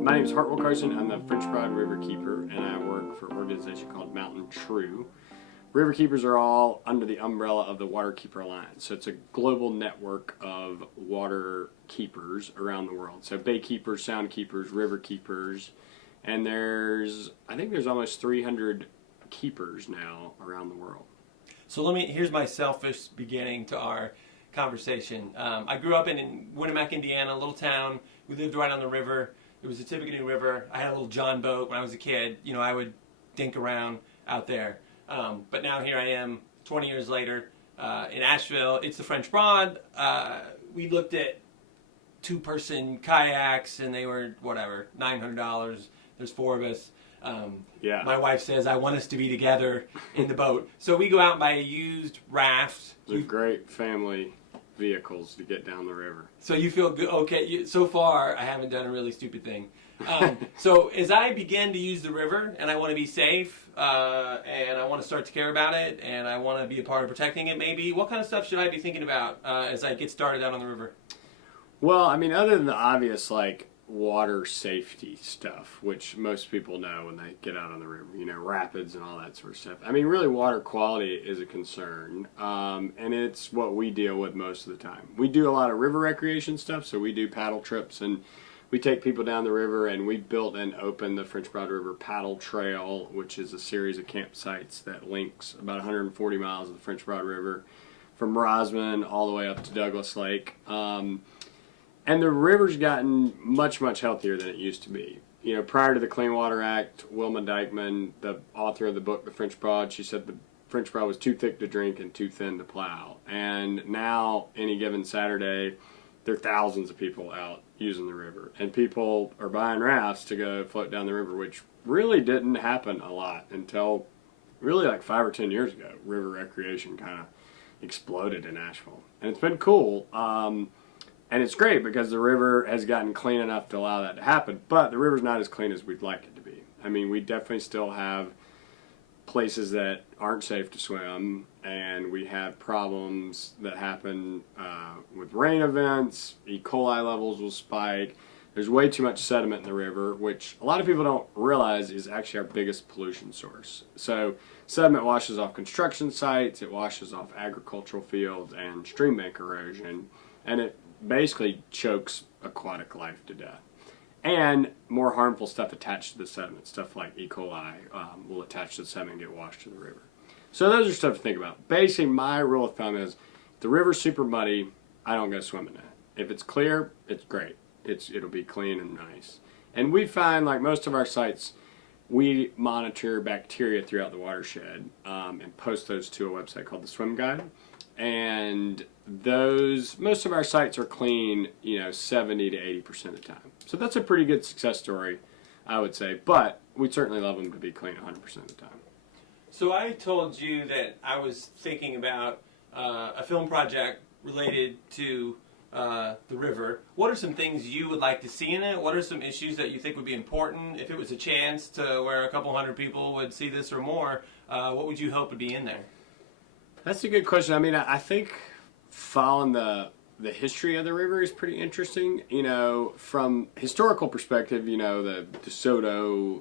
My name is Hartwell Carson. I'm the French Broad Riverkeeper, and I work for an organization called Mountain True. Riverkeepers are all under the umbrella of the Waterkeeper Alliance. So it's a global network of water keepers around the world. So bay keepers, sound keepers, river keepers, and I think there's almost 300 keepers now around the world. So here's my selfish beginning to our conversation. I grew up in Winnemac, Indiana, a little town. We lived right on the river. It was a Tippecanoe River. I had a little John boat when I was a kid. You know, I would dink around out there. But now here I am, 20 years later, in Asheville. It's the French Broad. We looked at two-person kayaks, and they were, whatever, $900. There's four of us. Yeah. My wife says, I want us to be together in the boat. So we go out and buy a used raft. They're great family vehicles to get down the river. So you feel good? Okay, so far I haven't done a really stupid thing. So as I begin to use the river and I want to be safe and I want to start to care about it and I want to be a part of protecting it maybe, what kind of stuff should I be thinking about as I get started out on the river? Well, I mean, other than the obvious, like, water safety stuff, which most people know when they get out on the river, you know, rapids and all that sort of stuff. I mean, really, water quality is a concern, and it's what we deal with most of the time. We do a lot of river recreation stuff, so we do paddle trips, and we take people down the river, and we built and opened the French Broad River Paddle Trail, which is a series of campsites that links about 140 miles of the French Broad River from Rosman all the way up to Douglas Lake. And the river's gotten much, much healthier than it used to be. You know, prior to the Clean Water Act, Wilma Dykeman, the author of the book, The French Broad, she said the French Broad was too thick to drink and too thin to plow. And now, any given Saturday, there are thousands of people out using the river. And people are buying rafts to go float down the river, which really didn't happen a lot until really like 5 or 10 years ago. River recreation kind of exploded in Asheville. And it's been cool. And it's great because the river has gotten clean enough to allow that to happen, but the river's not as clean as we'd like it to be. I mean, we definitely still have places that aren't safe to swim, and we have problems that happen with rain events. E. coli levels will spike. There's way too much sediment in the river, which a lot of people don't realize is actually our biggest pollution source. So sediment washes off construction sites, it washes off agricultural fields and stream bank erosion, and it basically chokes aquatic life to death. And more harmful stuff attached to the sediment, stuff like E. coli will attach to the sediment and get washed to the river. So those are stuff to think about. Basically, my rule of thumb is if the river's super muddy, I don't go swimming in it. If it's clear, it's great. It'll be clean and nice. And we find, like most of our sites, we monitor bacteria throughout the watershed and post those to a website called the Swim Guide. And most of our sites are clean, 70 to 80% of the time. So that's a pretty good success story, I would say. But we'd certainly love them to be clean 100% of the time. So I told you that I was thinking about a film project related to the river. What are some things you would like to see in it? What are some issues that you think would be important? If it was a chance to where a couple hundred people would see this or more, what would you hope would be in there? That's a good question. I mean, I think following the history of the river is pretty interesting. From historical perspective, the DeSoto,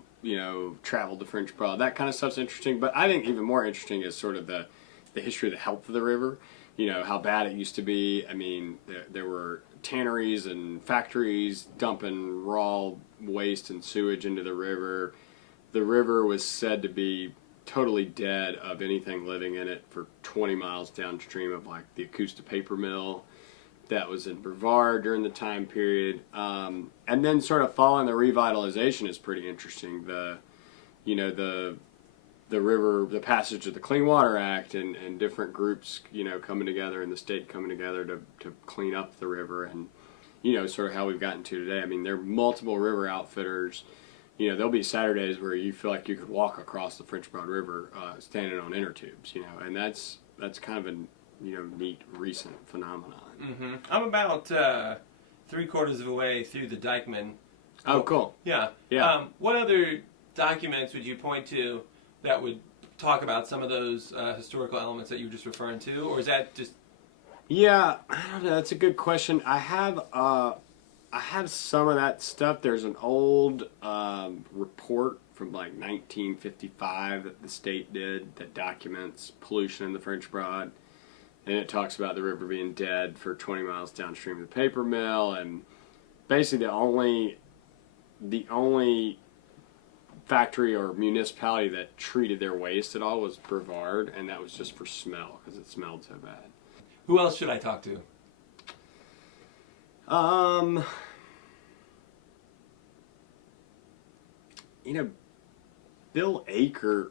traveled the French Broad. That kind of stuff's interesting. But I think even more interesting is sort of the history of the health of the river. How bad it used to be. I mean, there were tanneries and factories dumping raw waste and sewage into the river. The river was said to be totally dead of anything living in it for 20 miles downstream of like the Augusta paper mill that was in Brevard during the time period. And then sort of following the revitalization is pretty interesting. The river, the passage of the Clean Water Act and different groups, coming together and the state coming together to clean up the river and, sort of how we've gotten to today. I mean, there are multiple river outfitters. There'll be Saturdays where you feel like you could walk across the French Broad River standing on inner tubes, and that's kind of a neat recent phenomenon. Mm-hmm. I'm about 3/4 of the way through the Dykeman. Oh, cool. Yeah. What other documents would you point to that would talk about some of those historical elements that you were just referring to, or is that just... Yeah, I don't know. That's a good question. I have I have some of that stuff. There's an old report from like 1955 that the state did that documents pollution in the French Broad. And it talks about the river being dead for 20 miles downstream of the paper mill. And basically the only factory or municipality that treated their waste at all was Brevard, and that was just for smell because it smelled so bad. Who else should I talk to? You know, Bill Aker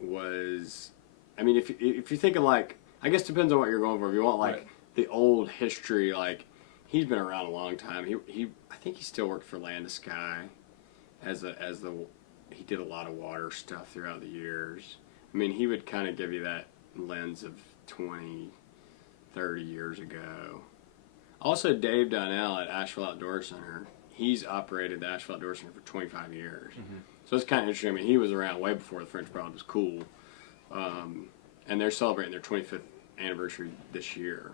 was. I mean, if you're thinking like, I guess it depends on what you're going for. If you want like Right. the old history, like he's been around a long time. He I think he still worked for Land to Sky he did a lot of water stuff throughout the years. I mean, he would kind of give you that lens of 20, 30 years ago. Also, Dave Donnell at Asheville Outdoor Center, he's operated the Asheville Outdoor Center for 25 years. Mm-hmm. So it's kind of interesting. I mean, he was around way before the French Broad was cool. And they're celebrating their 25th anniversary this year.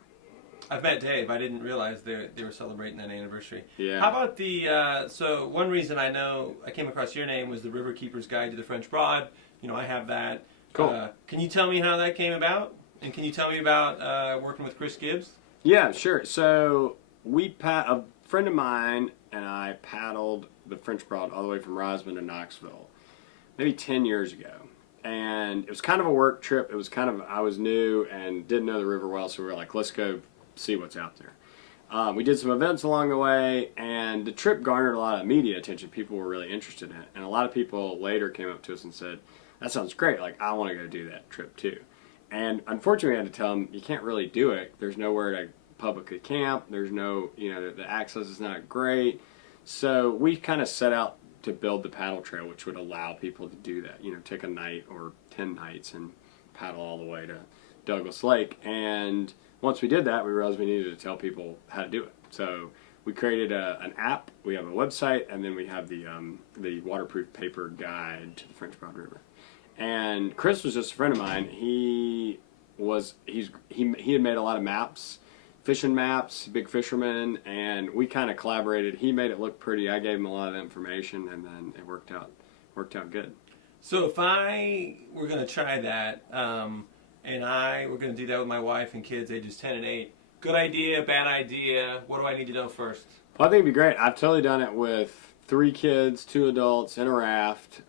I've met Dave. I didn't realize they were celebrating that anniversary. Yeah. How about the, so one reason I know I came across your name was the Riverkeeper's Guide to the French Broad. You know, I have that. Cool. Can you tell me how that came about? And can you tell me about working with Chris Gibbs? Yeah, sure. So a friend of mine and I paddled the French Broad all the way from Rosman to Knoxville maybe 10 years ago. And it was kind of a work trip. It was kind of, I was new and didn't know the river well, so we were like, let's go see what's out there. We did some events along the way, and the trip garnered a lot of media attention. People were really interested in it. And a lot of people later came up to us and said, that sounds great. Like, I want to go do that trip too. And unfortunately, we had to tell them, you can't really do it. There's nowhere to publicly camp. There's no, the access is not great. So we kind of set out to build the paddle trail, which would allow people to do that. Take a night or 10 nights and paddle all the way to Douglas Lake. And once we did that, we realized we needed to tell people how to do it. So we created an app. We have a website, and then we have the waterproof paper guide to the French Broad River. And Chris was just a friend of mine. He had made a lot of maps, fishing maps, big fisherman, and we kind of collaborated. He made it look pretty. I gave him a lot of information, and then it worked out good. So if I were going to try that, and I were going to do that with my wife and kids ages 10 and 8, good idea, bad idea, what do I need to know first? Well, I think it'd be great. I've totally done it with 3 kids, 2 adults, in a raft.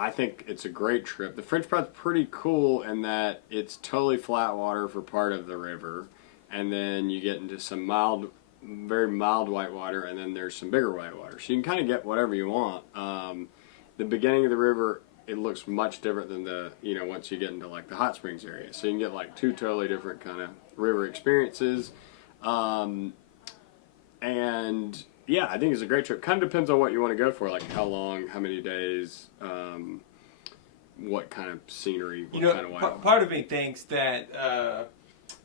I think it's a great trip. The French Broad's pretty cool in that it's totally flat water for part of the river, and then you get into some very mild whitewater, and then there's some bigger whitewater. So you can kind of get whatever you want. The beginning of the river, it looks much different than once you get into like the hot springs area. So you can get like 2 totally different kind of river experiences. And yeah, I think it's a great trip. Kind of depends on what you want to go for, like how long, how many days, what kind of scenery, what kind of whitewater. Part of me thinks that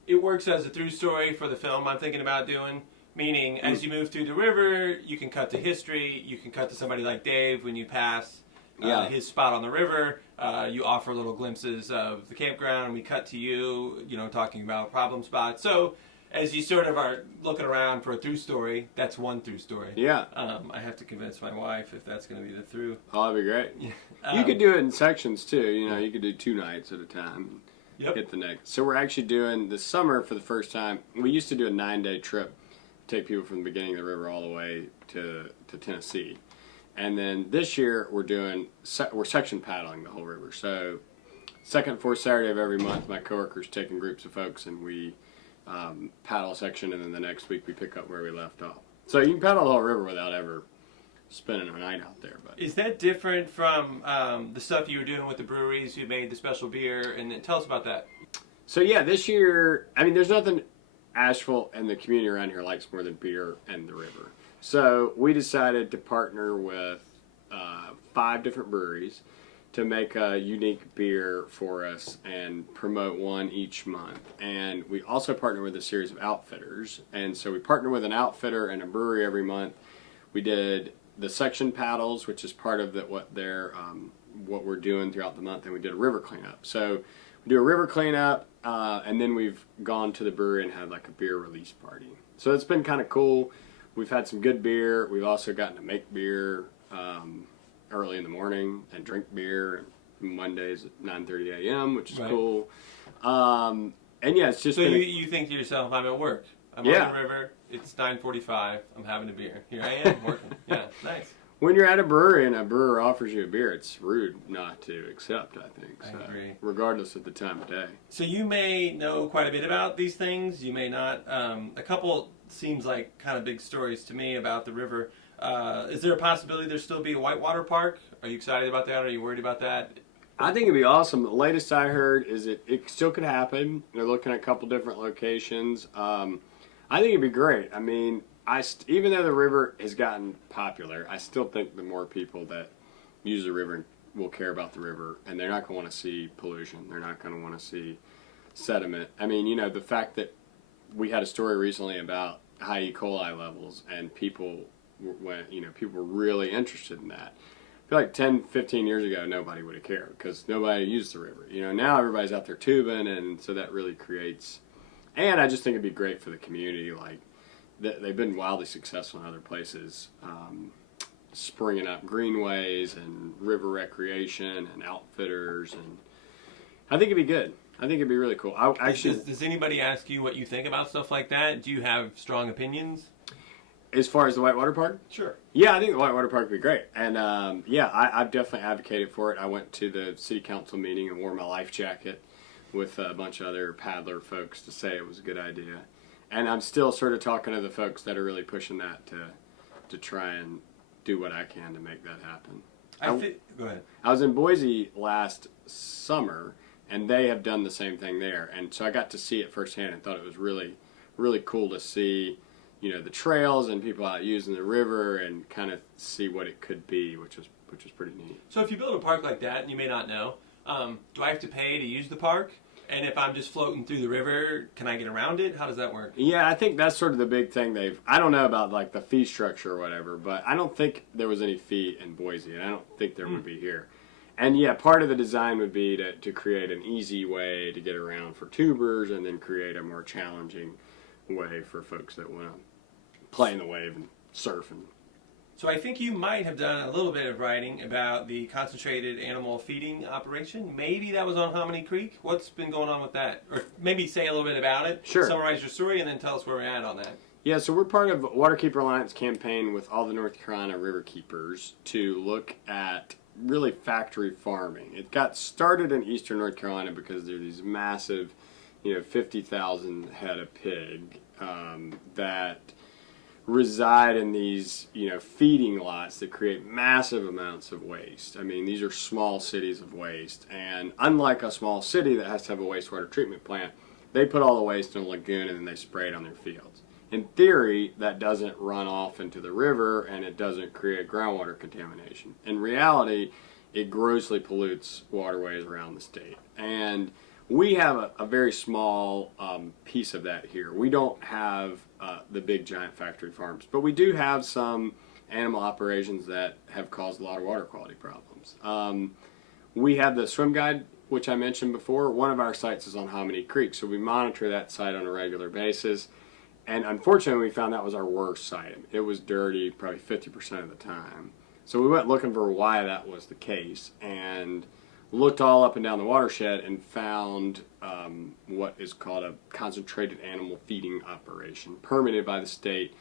it works as a through story for the film I'm thinking about doing. Meaning, as you move through the river, you can cut to history. You can cut to somebody like Dave when you pass his spot on the river. You offer little glimpses of the campground. We cut to you, talking about problem spots. So, as you sort of are looking around for a through story, that's one through story. Yeah. I have to convince my wife if that's going to be the through. Oh, that'd be great. You could do it in sections too. You could do 2 nights at a time. Yep. Hit the next. So we're actually doing this summer for the first time. We used to do a 9-day trip, take people from the beginning of the river all the way to Tennessee. And then this year we're section paddling the whole river. So second, fourth Saturday of every month, my coworkers taking groups of folks, and we paddle a section, and then the next week we pick up where we left off. So you can paddle the whole river without ever spending a night out there. But is that different from the stuff you were doing with the breweries who made the special beer? And then tell us about that. So yeah, this year, I mean, there's nothing Asheville and the community around here likes more than beer and the river. So we decided to partner with 5 different breweries to make a unique beer for us and promote one each month. And we also partner with a series of outfitters. And so we partner with an outfitter and a brewery every month. We did the section paddles, which is part of what we're doing throughout the month, and we did a river cleanup. So do a river cleanup, and then we've gone to the brewery and had like a beer release party. So it's been kind of cool. We've had some good beer. We've also gotten to make beer early in the morning and drink beer Mondays at 9:30 a.m., which is cool. And yeah, it's just so you think to yourself, I'm at work. I'm on the river. It's 9:45. I'm having a beer. Here I am working. Yeah, nice. When you're at a brewery and a brewer offers you a beer, it's rude not to accept, I think. So, I agree. Regardless of the time of day. So you may know quite a bit about these things. You may not. A couple seems like kind of big stories to me about the river. Is there a possibility there still be a whitewater park? Are you excited about that? Are you worried about that? I think it'd be awesome. The latest I heard is it still could happen. They're looking at a couple different locations. I think it'd be great. I mean, even though the river has gotten popular, I still think the more people that use the river will care about the river, and they're not going to want to see pollution. They're not going to want to see sediment. I mean, you know, the fact that we had a story recently about high E. coli levels, and people were really interested in that. I feel like 10, 15 years ago, nobody would have cared because nobody used the river. You know, now everybody's out there tubing, and so that really creates. And I just think it'd be great for the community, like. They've been wildly successful in other places, springing up greenways and river recreation and outfitters, and I think it'd be good. I think it'd be really cool. Does anybody ask you what you think about stuff like that? Do you have strong opinions? As far as the Whitewater Park? Sure. Yeah, I think the Whitewater Park would be great. And I've definitely advocated for it. I went to the city council meeting and wore my life jacket with a bunch of other paddler folks to say it was a good idea. And I'm still sort of talking to the folks that are really pushing that to try and do what I can to make that happen. Go ahead. I was in Boise last summer, and they have done the same thing there. And so I got to see it firsthand and thought it was really, really cool to see, you know, the trails and people out using the river and kind of see what it could be, which was pretty neat. So if you build a park like that, and you may not know, do I have to pay to use the park? And if I'm just floating through the river, can I get around it? How does that work? Yeah, I think that's sort of the big thing I don't know about like the fee structure or whatever, but I don't think there was any fee in Boise, and I don't think there would be here. And yeah, part of the design would be to create an easy way to get around for tubers and then create a more challenging way for folks that want to play in the wave and surf. So I think you might have done a little bit of writing about the concentrated animal feeding operation. Maybe that was on Hominy Creek. What's been going on with that? Or maybe say a little bit about it. Sure. Summarize your story and then tell us where we're at on that. Yeah, so we're part of Waterkeeper Alliance campaign with all the North Carolina Riverkeepers to look at really factory farming. It got started in eastern North Carolina because there are these massive, 50,000 head of pig that reside in these, feeding lots that create massive amounts of waste. I mean, these are small cities of waste. And unlike a small city that has to have a wastewater treatment plant, they put all the waste in a lagoon and then they spray it on their fields. In theory, that doesn't run off into the river and it doesn't create groundwater contamination. In reality, it grossly pollutes waterways around the state. And we have a very small piece of that here. We don't have the big giant factory farms, but we do have some animal operations that have caused a lot of water quality problems. We have the swim guide, which I mentioned before. One of our sites is on Hominy Creek, so we monitor that site on a regular basis. And unfortunately, we found that was our worst site. It was dirty probably 50% of the time. So we went looking for why that was the case and looked all up and down the watershed and found what is called a concentrated animal feeding operation, permitted by the state.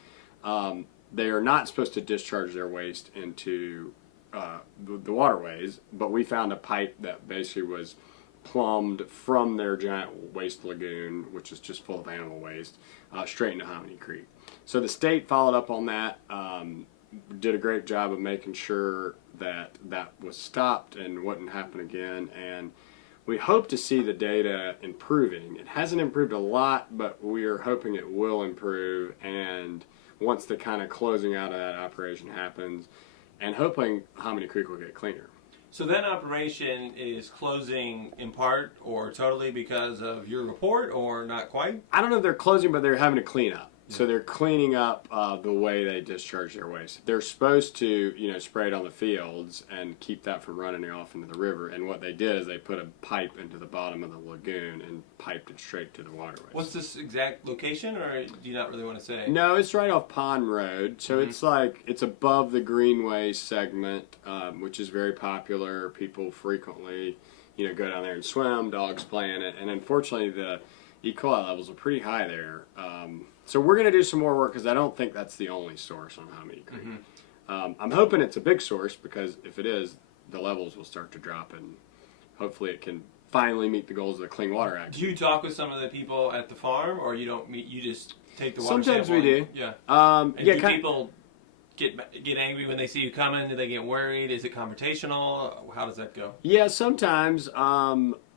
They are not supposed to discharge their waste into the waterways, but we found a pipe that basically was plumbed from their giant waste lagoon, which is just full of animal waste, straight into Hominy Creek. So the state followed up on that, did a great job of making sure that was stopped and wouldn't happen again, and we hope to see the data improving. It hasn't improved a lot, but we are hoping it will improve, and once the kind of closing out of that operation happens, and hoping Hominy Creek will get cleaner. So that operation is closing in part or totally because of your report, or not quite? I don't know if they're closing, but they're having to clean up. So they're cleaning up the way they discharge their waste. They're supposed to, spray it on the fields and keep that from running off into the river. And what they did is they put a pipe into the bottom of the lagoon and piped it straight to the waterways. What's this exact location, or do you not really want to say? No, it's right off Pond Road. So it's above the Greenway segment, which is very popular. People frequently, go down there and swim. Dogs play in it, and unfortunately the E. coli levels are pretty high there. So we're going to do some more work because I don't think that's the only source on Hominy Creek. I'm hoping it's a big source because if it is, the levels will start to drop and hopefully it can finally meet the goals of the Clean Water Act. Do you talk with some of the people at the farm, or you don't meet? You just take the water Sometimes sample? we do. Yeah. And do people get angry when they see you coming? Do they get worried? Is it confrontational? How does that go? Yeah, sometimes.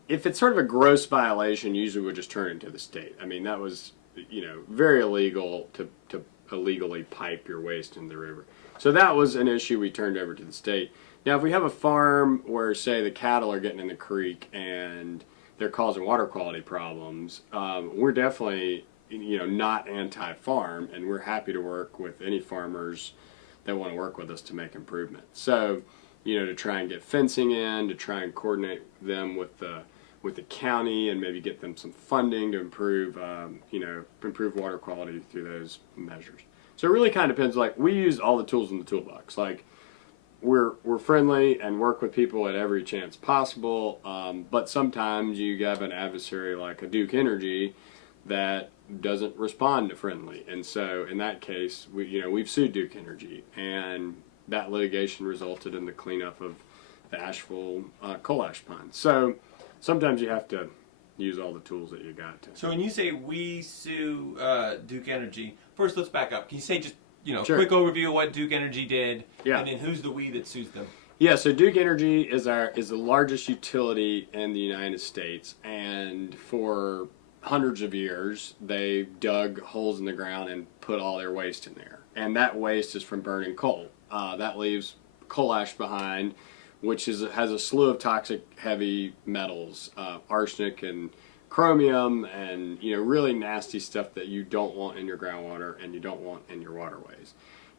If it's sort of a gross violation, usually we'll just turn it to the state. I mean, that was, very illegal to illegally pipe your waste in the river. So that was an issue we turned over to the state. Now, if we have a farm where, say, the cattle are getting in the creek and they're causing water quality problems, we're definitely, not anti-farm, and we're happy to work with any farmers that want to work with us to make improvements. So, to try and get fencing in, to try and coordinate them with the county and maybe get them some funding to improve, improve water quality through those measures. So it really kind of depends. Like, we use all the tools in the toolbox. Like, we're friendly and work with people at every chance possible, but sometimes you have an adversary like a Duke Energy that doesn't respond to friendly, and so in that case, we've sued Duke Energy, and that litigation resulted in the cleanup of the Asheville coal ash pond. So sometimes you have to use all the tools that you got to. So when you say we sue Duke Energy, first let's back up. Can you say just Sure. quick overview of what Duke Energy did, Yeah. and then who's the we that sues them? Yeah, so Duke Energy is the largest utility in the United States, and for hundreds of years they dug holes in the ground and put all their waste in there. And that waste is from burning coal. That leaves coal ash behind, which has a slew of toxic heavy metals, arsenic and chromium, and really nasty stuff that you don't want in your groundwater and you don't want in your waterways.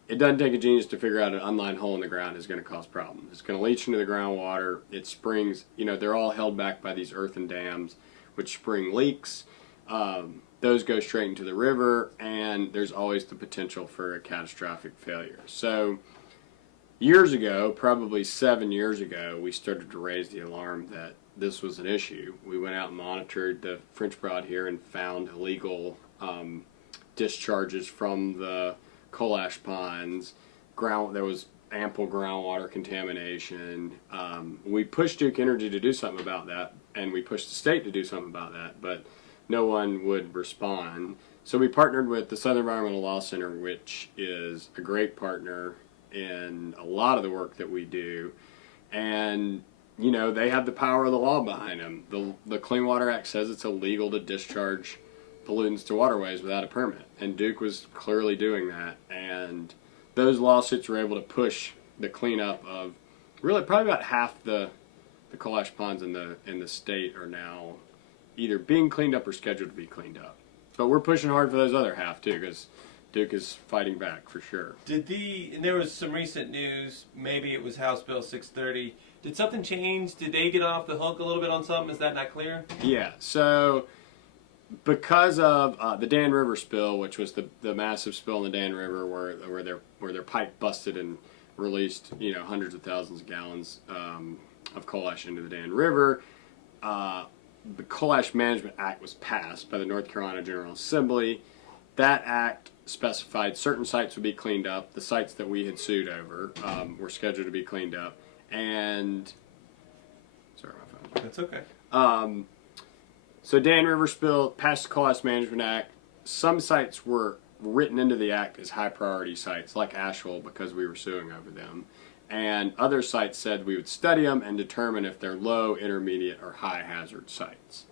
It doesn't take a genius to figure out an unlined hole in the ground is going to cause problems. It's going to leach into the groundwater. It springs, they're all held back by these earthen dams, which spring leaks. Those go straight into the river, and there's always the potential for a catastrophic failure. So years ago, probably 7 years ago, we started to raise the alarm that this was an issue. We went out and monitored the French Broad here and found illegal discharges from the coal ash ponds. There was ample groundwater contamination. We pushed Duke Energy to do something about that, and we pushed the state to do something about that, but no one would respond. So we partnered with the Southern Environmental Law Center, which is a great partner in a lot of the work that we do, and they have the power of the law behind them. The Clean Water Act says it's illegal to discharge pollutants to waterways without a permit, and Duke was clearly doing that, and those lawsuits were able to push the cleanup of really probably about half the coal ash ponds in the state are now either being cleaned up or scheduled to be cleaned up. But we're pushing hard for those other half too, because Duke is fighting back for sure. And there was some recent news, maybe it was House Bill 630. Did something change? Did they get off the hook a little bit on something? Is that not clear? Yeah, so because of the Dan River spill, which was the massive spill in the Dan River where their pipe busted and released hundreds of thousands of gallons of coal ash into the Dan River, the Coal Ash Management Act was passed by the North Carolina General Assembly. That act specified certain sites would be cleaned up. The sites that we had sued over were scheduled to be cleaned up. And sorry, my phone. That's okay. So Dan River spill passed the Coal Ash Management Act. Some sites were written into the act as high priority sites, like Asheville, because we were suing over them. And other sites said we would study them and determine if they're low, intermediate, or high hazard sites.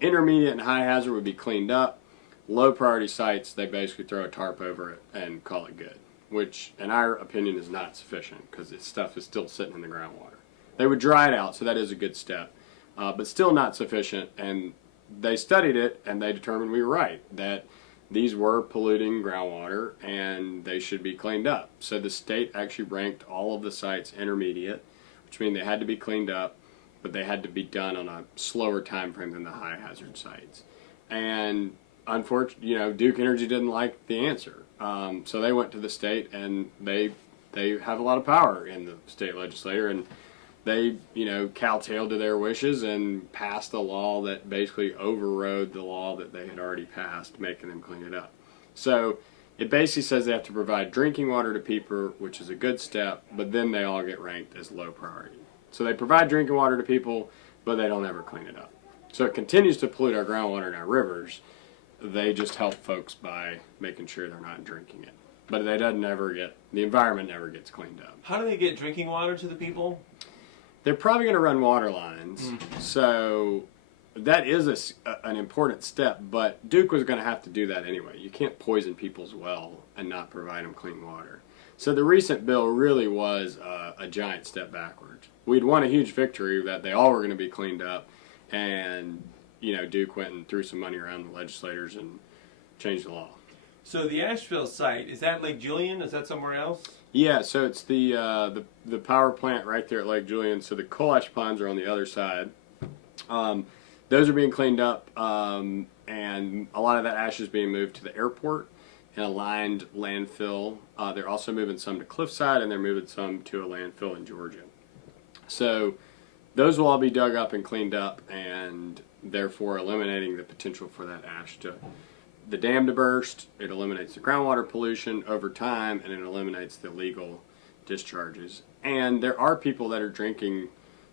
Intermediate and high hazard would be cleaned up. Low priority sites, they basically throw a tarp over it and call it good, which in our opinion is not sufficient because this stuff is still sitting in the groundwater. They would dry it out, so that is a good step, but still not sufficient. And they studied it and they determined we were right, that these were polluting groundwater and they should be cleaned up. So the state actually ranked all of the sites intermediate, which means they had to be cleaned up, but they had to be done on a slower time frame than the high hazard sites. And unfortunately, Duke Energy didn't like the answer. So they went to the state, and they have a lot of power in the state legislature, and they, kowtowed to their wishes and passed a law that basically overrode the law that they had already passed, making them clean it up. So it basically says they have to provide drinking water to people, which is a good step, but then they all get ranked as low priority. So they provide drinking water to people, but they don't ever clean it up. So it continues to pollute our groundwater and our rivers. They just help folks by making sure they're not drinking it. But the environment never gets cleaned up. How do they get drinking water to the people? They're probably going to run water lines. So that is an important step, but Duke was going to have to do that anyway. You can't poison people's well and not provide them clean water. So the recent bill really was a giant step backwards. We'd won a huge victory that they all were going to be cleaned up, and Duke went and threw some money around the legislators and changed the law. So the Asheville site, is that Lake Julian? Is that somewhere else? Yeah, so it's the power plant right there at Lake Julian. So the coal ash ponds are on the other side. Those are being cleaned up, and a lot of that ash is being moved to the airport in a lined landfill. They're also moving some to Cliffside, and they're moving some to a landfill in Georgia. So those will all be dug up and cleaned up, and therefore eliminating the potential for that ash the dam to burst. It eliminates the groundwater pollution over time, and it eliminates the illegal discharges. And there are people that are drinking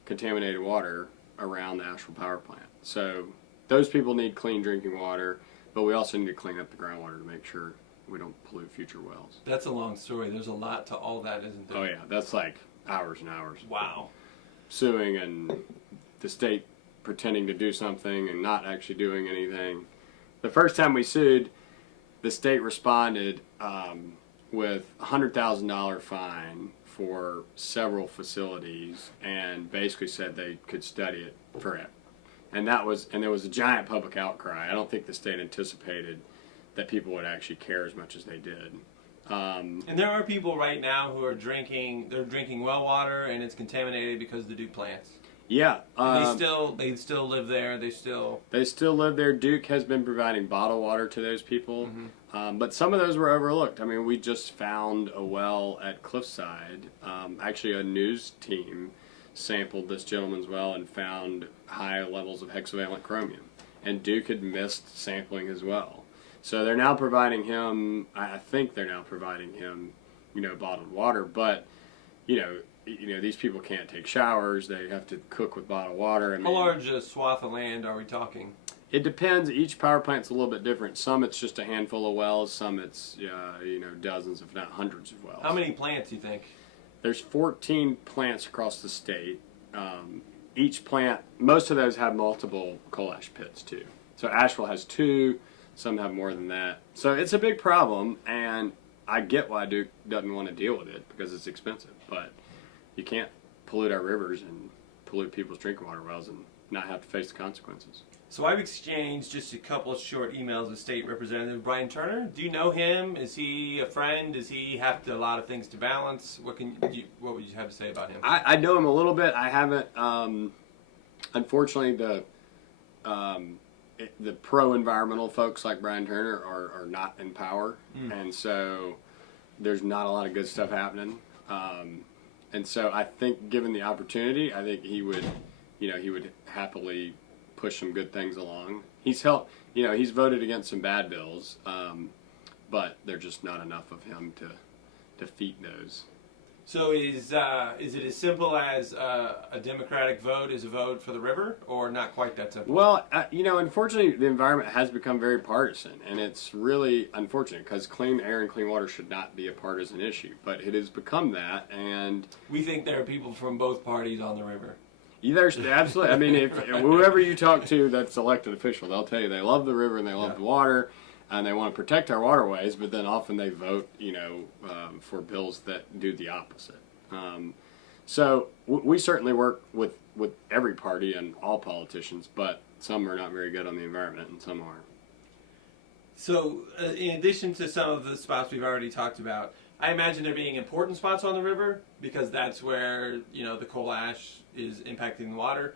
contaminated water around the Asheville power plant. So those people need clean drinking water, but we also need to clean up the groundwater to make sure we don't pollute future wells. That's a long story. There's a lot to all that, isn't there? Oh yeah, that's like hours and hours. Wow. Suing and the state pretending to do something and not actually doing anything. The first time we sued, the state responded with a $100,000 fine for several facilities and basically said they could study it forever. And there was a giant public outcry. I don't think the state anticipated that people would actually care as much as they did. And there are people right now who are drinking well water, and it's contaminated because of the Duke plants. Yeah. They still live there. They still live there. Duke has been providing bottled water to those people. But some of those were overlooked. I mean, we just found a well at Cliffside. Actually, a news team sampled this gentleman's well and found high levels of hexavalent chromium. And Duke had missed sampling his well. So they're now providing him, I think they're now providing him, bottled water. But, these people can't take showers. They have to cook with bottled water. How large a swath of land are we talking? It depends. Each power plant's a little bit different. Some it's just a handful of wells. Some it's dozens, if not hundreds of wells. How many plants do you think? There's 14 plants across the state. Each plant, most of those have multiple coal ash pits too. So Asheville has 2. Some have more than that. So it's a big problem, and I get why Duke doesn't want to deal with it because it's expensive. But you can't pollute our rivers and pollute people's drinking water wells and not have to face the consequences. So I've exchanged just a couple of short emails with State Representative Brian Turner. Do you know him? Is he a friend? Does he have a lot of things to balance? What would you have to say about him? I know him a little bit. I haven't. Unfortunately, the pro-environmental folks like Brian Turner are not in power, and so there's not a lot of good stuff happening. And so I think, given the opportunity, I think he would happily push some good things along. He's he's voted against some bad bills, but there's just not enough of him to defeat those. So is it as simple as a Democratic vote is a vote for the river, or not quite that simple? Well, unfortunately, the environment has become very partisan, and it's really unfortunate because clean air and clean water should not be a partisan issue, but it has become that, and we think there are people from both parties on the river. There's absolutely. I mean, if whoever you talk to that's elected official, they'll tell you they love the river and they love the water, and they want to protect our waterways. But then often they vote, for bills that do the opposite. So we certainly work with every party and all politicians, but some are not very good on the environment and some are. So, in addition to some of the spots we've already talked about, I imagine there being important spots on the river because that's where the coal ash is impacting the water,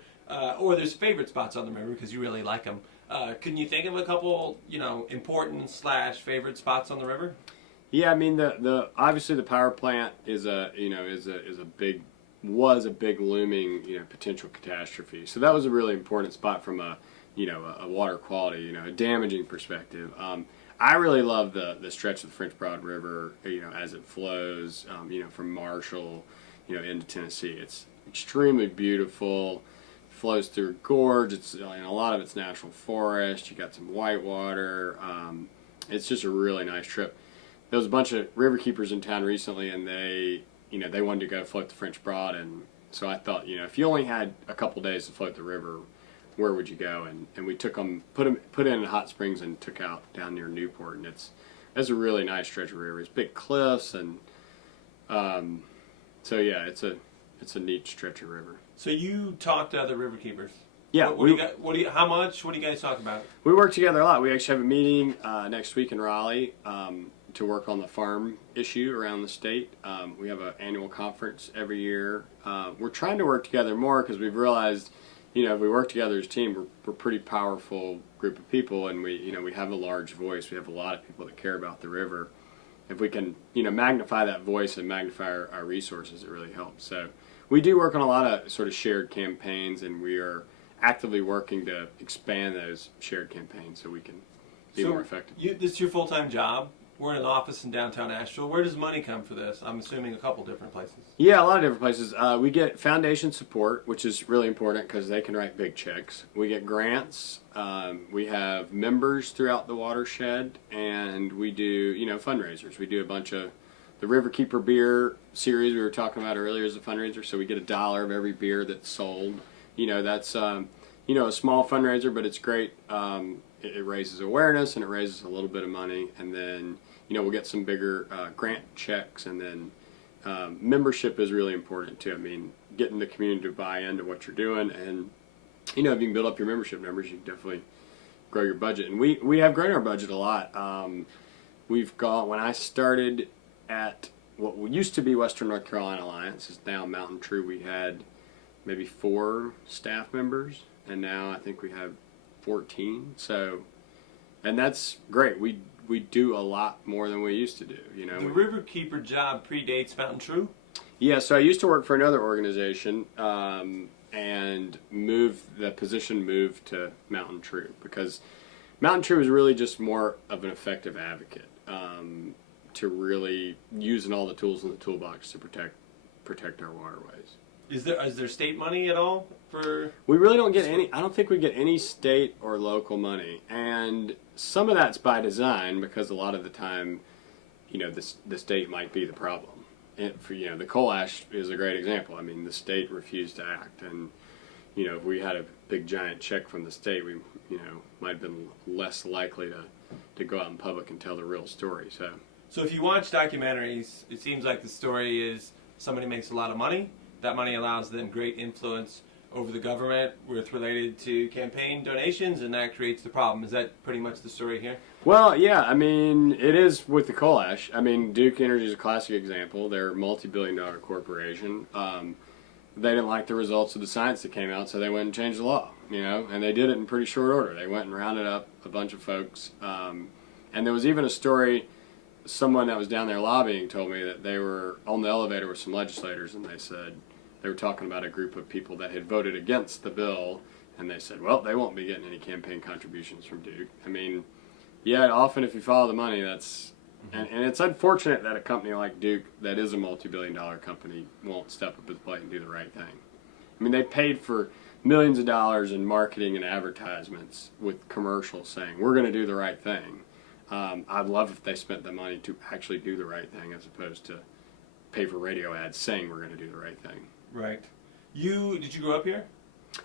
or there's favorite spots on the river because you really like them. Can you think of a couple important / favorite spots on the river? Yeah, I mean the obviously the power plant is a big looming potential catastrophe. So that was a really important spot from a water quality a damaging perspective. I really love the stretch of the French Broad River as it flows from Marshall into Tennessee. It's extremely beautiful. Flows through a gorge. It's a lot of it's natural forest. You got some whitewater. It's just a really nice trip. There was a bunch of Riverkeepers in town recently, and they wanted to go float the French Broad, and so I thought, if you only had a couple days to float the river, where would you go? And we took them, put in hot springs, and took out down near Newport, and it's a really nice stretch of river. It's big cliffs, and so yeah, it's a neat stretch of river. So you talk to other Riverkeepers. Yeah. How much? What do you guys talk about? We work together a lot. We actually have a meeting next week in Raleigh to work on the farm issue around the state. We have an annual conference every year. We're trying to work together more because we've realized, if we work together as a team, we're a pretty powerful group of people, and we have a large voice. We have a lot of people that care about the river. If we can, magnify that voice and magnify our resources, it really helps. So we do work on a lot of sort of shared campaigns, and we are actively working to expand those shared campaigns so we can be more effective. This is your full-time job. We're in an office in downtown Asheville. Where does money come for this? I'm assuming a couple different places. Yeah, a lot of different places. We get foundation support, which is really important because they can write big checks. We get grants. We have members throughout the watershed, and we do, fundraisers. We do a bunch of the Riverkeeper beer series we were talking about earlier as a fundraiser. So we get $1 of every beer that's sold. That's a small fundraiser, but it's great. It raises awareness and it raises a little bit of money, and then we'll get some bigger grant checks, and then membership is really important too. I mean, getting the community to buy into what you're doing, and if you can build up your membership numbers, you can definitely grow your budget. And we have grown our budget a lot. When I started at what used to be Western North Carolina Alliance, is now Mountain True, we had maybe 4 staff members, and now I think we have 14. So, and that's great. We do a lot more than we used to do. The Riverkeeper job predates Mountain True? Yeah, so I used to work for another organization, and the position moved to Mountain True because Mountain True is really just more of an effective advocate, to really using all the tools in the toolbox to protect our waterways. Is there state money at all for? We really don't get any. I don't think we get any state or local money, and some of that's by design because a lot of the time, the state might be the problem. The coal ash is a great example. I mean, the state refused to act, and if we had a big giant check from the state, we might have been less likely to go out in public and tell the real story. So if you watch documentaries, it seems like the story is somebody makes a lot of money. That money allows them great influence over the government related to campaign donations, and that creates the problem. Is that pretty much the story here? Well, yeah, I mean, it is with the coal ash. I mean, Duke Energy is a classic example. They're a multi-billion-dollar corporation. They didn't like the results of the science that came out, so they went and changed the law, and they did it in pretty short order. They went and rounded up a bunch of folks. And there was even a story, someone that was down there lobbying told me that they were on the elevator with some legislators, and they said, they were talking about a group of people that had voted against the bill, and they said, well, they won't be getting any campaign contributions from Duke. I mean, yeah, often if you follow the money, that's, and it's unfortunate that a company like Duke, that is a multi-billion-dollar company, won't step up to the plate and do the right thing. I mean, they paid for millions of dollars in marketing and advertisements with commercials saying, we're going to do the right thing. I'd love if they spent the money to actually do the right thing as opposed to pay for radio ads saying we're going to do the right thing. Right. Did you grow up here?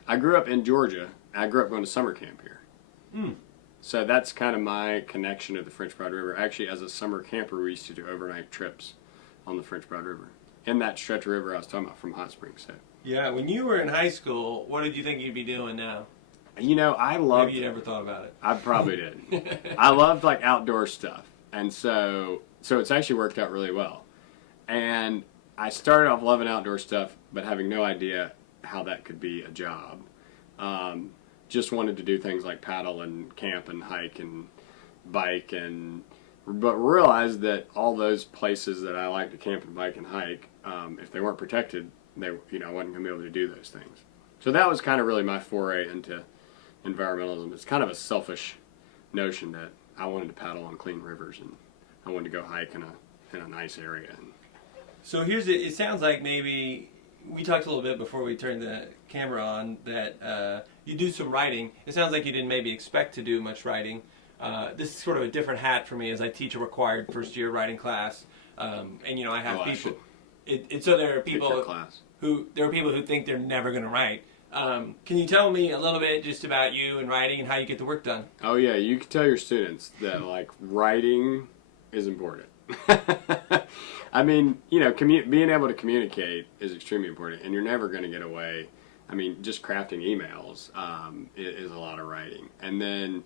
I grew up in Georgia. I grew up going to summer camp here. So that's kind of my connection to the French Broad River. Actually, as a summer camper, we used to do overnight trips on the French Broad River. In that stretch of river I was talking about from Hot Springs. So. Yeah, when you were in high school, what did you think you'd be doing now? I loved. Maybe you never thought about it. I probably did. I loved like outdoor stuff, and so it's actually worked out really well. And I started off loving outdoor stuff, but having no idea how that could be a job. Just wanted to do things like paddle and camp and hike and bike, but realized that all those places that I like to camp and bike and hike, if they weren't protected, I wasn't going to be able to do those things. So that was kind of really my foray into environmentalism. It's kind of a selfish notion that I wanted to paddle on clean rivers and I wanted to go hike in a nice area. So it sounds like maybe we talked a little bit before we turned the camera on that you do some writing. It sounds like you didn't maybe expect to do much writing. This is sort of a different hat for me as I teach a required first-year writing class, and I have people. So there are people who think they're never going to write. Can you tell me a little bit just about you and writing and how you get the work done? Oh yeah, you can tell your students that like writing is important. I mean, being able to communicate is extremely important, and you're never going to get away. I mean, just crafting emails is a lot of writing, and then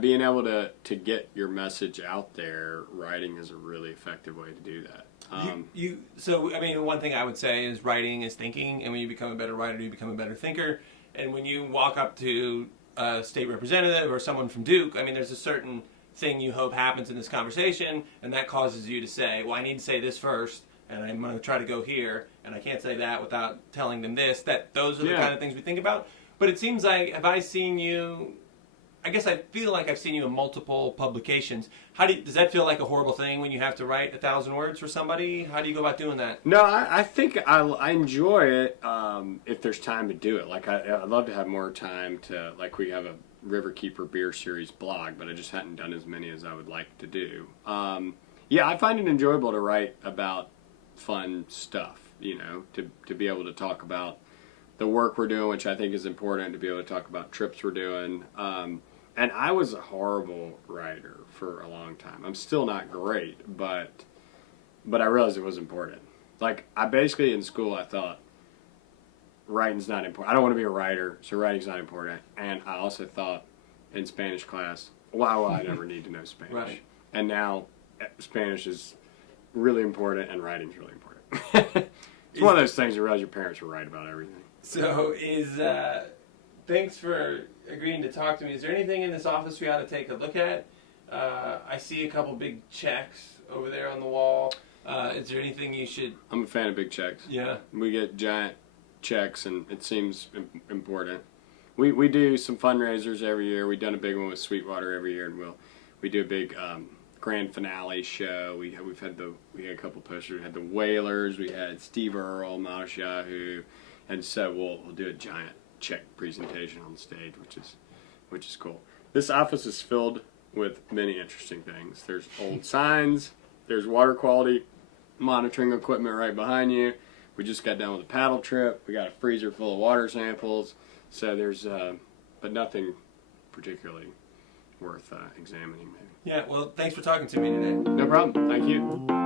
being able to get your message out there, writing is a really effective way to do that. One thing I would say is writing is thinking, and when you become a better writer, you become a better thinker. And when you walk up to a state representative or someone from Duke, there's a certain thing you hope happens in this conversation, and that causes you to say, well, I need to say this first, and I'm going to try to go here, and I can't say that without telling them this. Those are the kind of things we think about. But it seems like, have I seen you... I guess I feel like I've seen you in multiple publications. Does that feel like a horrible thing when you have to write 1,000 words for somebody? How do you go about doing that? No, I think I enjoy it if there's time to do it. Like I'd love to have more time to, like we have a Riverkeeper beer series blog, but I just hadn't done as many as I would like to do. I find it enjoyable to write about fun stuff, to be able to talk about the work we're doing, which I think is important, to be able to talk about trips we're doing. And I was a horrible writer for a long time. I'm still not great, but I realized it was important. Like, I basically, in school, I thought, writing's not important. I don't want to be a writer, so writing's not important. And I also thought, in Spanish class, why will I never need to know Spanish? Right. And now, Spanish is really important, and writing's really important. It's one of those things you realize your parents were right about everything. So thanks for agreeing to talk to me. Is there anything in this office we ought to take a look at? I see a couple big checks over there on the wall. Is there anything you should... I'm a fan of big checks. Yeah. We get giant checks, and it seems important. We do some fundraisers every year. We've done a big one with Sweetwater every year, and we do a big grand finale show. We had a couple posters. We had the Whalers. We had Steve Earle, Miles Yahoo. And so we'll do a giant check presentation on stage, which is cool. This office is filled with many interesting things. There's old signs. There's water quality monitoring equipment right behind you. We just got done with a paddle trip. We got a freezer full of water samples. So there's, but nothing particularly worth examining, maybe. Yeah. Well, thanks for talking to me today. No problem. Thank you.